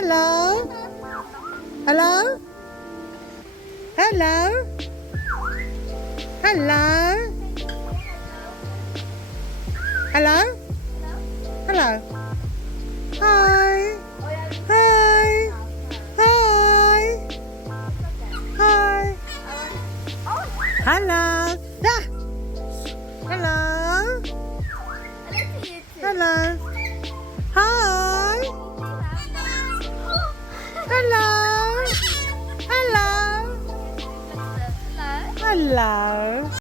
Hello? Hello? Hello? Hello? Hello? Hello? Hi? Hi? Hi? Hi? Hello? Yeah. Hello? Hello? Hi? Hello? Hello? Hello?